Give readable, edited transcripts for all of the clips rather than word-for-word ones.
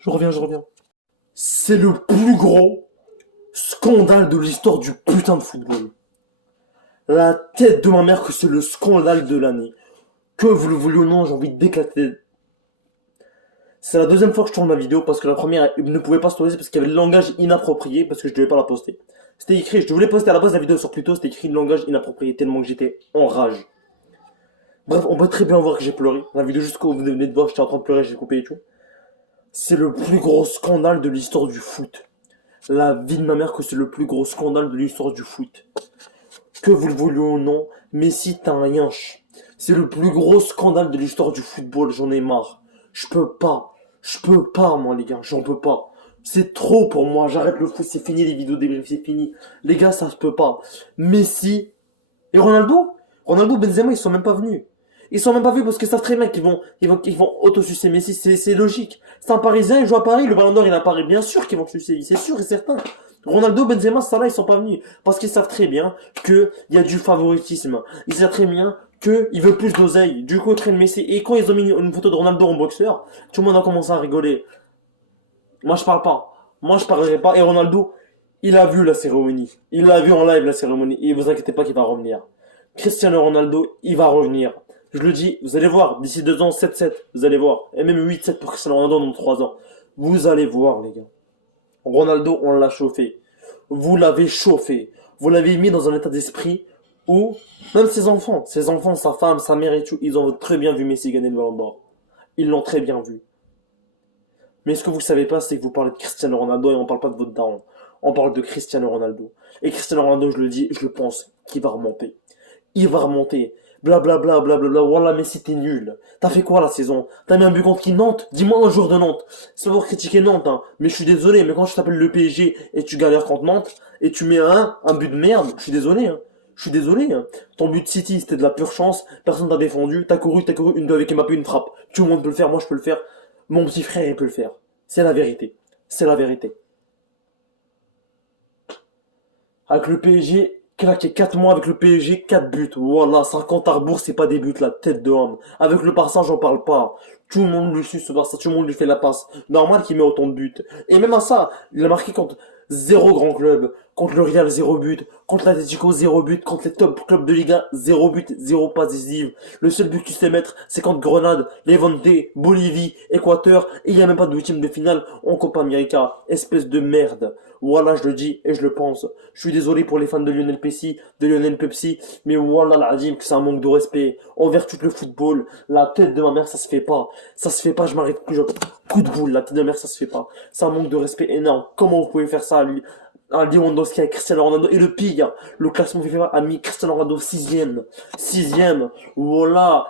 Je reviens. C'est le plus gros scandale de l'histoire du putain de football. La tête de ma mère que c'est le scandale de l'année. Que vous le vouliez ou non, j'ai envie d'éclater. C'est la deuxième fois que je tourne ma vidéo parce que la première ne pouvait pas se tourner parce qu'il y avait le langage inapproprié parce que je devais pas la poster. C'était écrit, je voulais poster à la base la vidéo sur Pluto, c'était écrit langage inapproprié tellement que j'étais en rage. Bref, on peut très bien voir que j'ai pleuré. La vidéo jusqu'au vous venez de voir, j'étais en train de pleurer, j'ai coupé et tout. C'est le plus gros scandale de l'histoire du foot. La vie de ma mère que c'est le plus gros scandale de l'histoire du foot. Que vous le vouliez ou non, Messi t'as un yinche. C'est le plus gros scandale de l'histoire du football, j'en ai marre. Je peux pas moi les gars, j'en peux pas. C'est trop pour moi, j'arrête le foot, c'est fini les vidéos débriefs, c'est fini. Les gars, ça se peut pas. Messi et Ronaldo, Benzema, ils sont même pas venus. Ils sont même pas venus parce qu'ils savent très bien qu'ils vont autosucer Messi, c'est logique. C'est un Parisien, il joue à Paris, le Ballon d'Or il apparaît, bien sûr qu'ils vont sucer, c'est sûr et certain. Ronaldo, Benzema, Salah, ils sont pas venus parce qu'ils savent très bien que il y a du favoritisme. Ils savent très bien que ils veulent plus d'oseille. Du coup, ils prennent Messi. Et quand ils ont mis une photo de Ronaldo en boxeur, tout le monde a commencé à rigoler. Moi, je parle pas. Moi, je parlerai pas. Et Ronaldo, il a vu la cérémonie. Il a vu en live la cérémonie. Et vous inquiétez pas qu'il va revenir. Cristiano Ronaldo, il va revenir. Je le dis, vous allez voir, d'ici 2 ans, 7-7, vous allez voir. Et même 8-7 pour Cristiano Ronaldo dans 3 ans. Vous allez voir, les gars. Ronaldo, on l'a chauffé. Vous l'avez chauffé. Vous l'avez mis dans un état d'esprit où, même ses enfants, sa femme, sa mère et tout, ils ont très bien vu Messi gagner le Ballon d'Or. Ils l'ont très bien vu. Mais ce que vous savez pas, c'est que vous parlez de Cristiano Ronaldo et on parle pas de votre daron. On parle de Cristiano Ronaldo. Et Cristiano Ronaldo, je le dis, je le pense, qu'il va remonter. Il va remonter. Blablabla, blablabla. Wallah, Messi, t'es nul. T'as fait quoi la saison? T'as mis un but contre qui? Nantes? Dis-moi un joueur de Nantes. C'est pour critiquer Nantes, hein. Mais je suis désolé, mais quand je t'appelle le PSG et tu galères contre Nantes, et tu mets un but de merde, je suis désolé, hein. Je suis désolé, hein. Ton but de City, c'était de la pure chance. Personne t'a défendu. T'as couru, une deux avec Mbappé, une frappe. Tout le monde peut le faire, moi je peux le faire. Mon petit frère, il peut le faire. C'est la vérité. C'est la vérité. Avec le PSG, claqué 4 mois avec le PSG, 4 buts. Voilà, 50 à rebours, c'est pas des buts, la tête de homme. Avec le Barça, j'en parle pas. Tout le monde lui suit ce Barça, tout le monde lui fait la passe. Normal qu'il met autant de buts. Et même à ça, il a marqué contre zéro grand club. Contre le Real, 0 but. Contre l'Atlético, 0 but. Contre les top clubs de Liga, 0 but, 0 passe décisive. Le seul but qu'il sait mettre, c'est contre Grenade, Levante, Bolivie, Équateur. Et il n'y a même pas de huitième de finale en Copa América. Espèce de merde. Voilà, je le dis et je le pense. Je suis désolé pour les fans de Lionel Messi, de Lionel Pepsi, mais voilà l'Adim que c'est un manque de respect envers tout le football. La tête de ma mère, ça se fait pas. Ça se fait pas, je m'arrête plus. Coup de boule, la tête de ma mère, ça se fait pas. C'est un manque de respect énorme. Comment vous pouvez faire ça à Lewandowski, à Cristiano Ronaldo? Et le pire, le classement FIFA a mis Cristiano Ronaldo 6ème. 6ème. Voilà.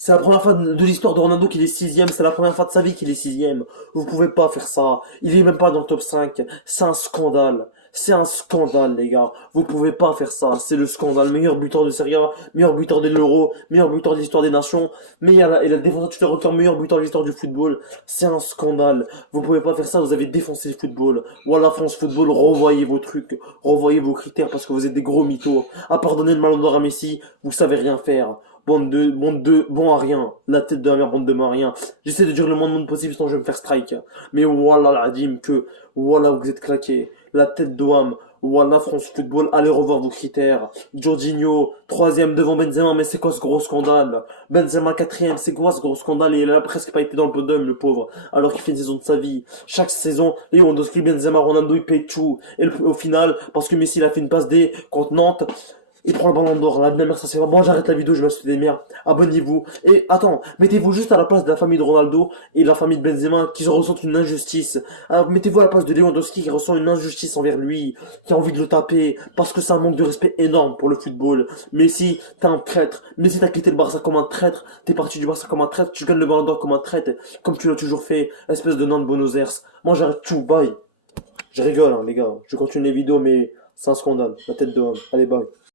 C'est la première fois de l'histoire de Ronaldo qu'il est 6ème, c'est la première fois de sa vie qu'il est 6ème. Vous pouvez pas faire ça. Il est même pas dans le top 5. C'est un scandale. C'est un scandale, les gars. Vous pouvez pas faire ça. C'est le scandale. Meilleur buteur de Serie A, meilleur buteur de l'Euro, meilleur buteur de l'histoire des nations. Mais il a défoncé tous les records, meilleur buteur de l'histoire du football. C'est un scandale. Vous pouvez pas faire ça. Vous avez défoncé le football. Voilà, France Football, revoyez vos trucs. Revoyez vos critères parce que vous êtes des gros mythos. À part donner le Ballon d'Or à Messi, vous savez rien faire. Bon à rien. La tête de la mère, bande de bon à rien. J'essaie de dire le moins de monde possible sinon je vais me faire strike. Mais voilà la dîme que, voilà vous êtes claqués. La tête d'Ouam. Voilà France Football, allez revoir vos critères. Jorginho, 3ème devant Benzema, mais c'est quoi ce gros scandale? Benzema 4ème, c'est quoi ce gros scandale? Et il a presque pas été dans le podium, le pauvre. Alors qu'il fait une saison de sa vie. Chaque saison, Lewandowski, Benzema, Ronaldo, il paye tout. Et au final, parce que Messi il a fait une passe D contre Nantes, il prend le ballon d'or, la même ça c'est bon, j'arrête la vidéo, je me suis des merdes. Abonnez-vous. Et attends, mettez-vous juste à la place de la famille de Ronaldo et de la famille de Benzema qui ressentent une injustice. Alors mettez-vous à la place de Lewandowski qui ressent une injustice envers lui, qui a envie de le taper, parce que c'est un manque de respect énorme pour le football. Messi, t'es un traître. Messi, t'as quitté le Barça comme un traître. T'es parti du Barça comme un traître. Tu gagnes le ballon d'or comme un traître, comme tu l'as toujours fait. Espèce de nain de Buenos Aires. Moi j'arrête tout, bye. Je rigole, hein, les gars. Je continue les vidéos, mais c'est un scandale. La tête de homme. Allez, bye.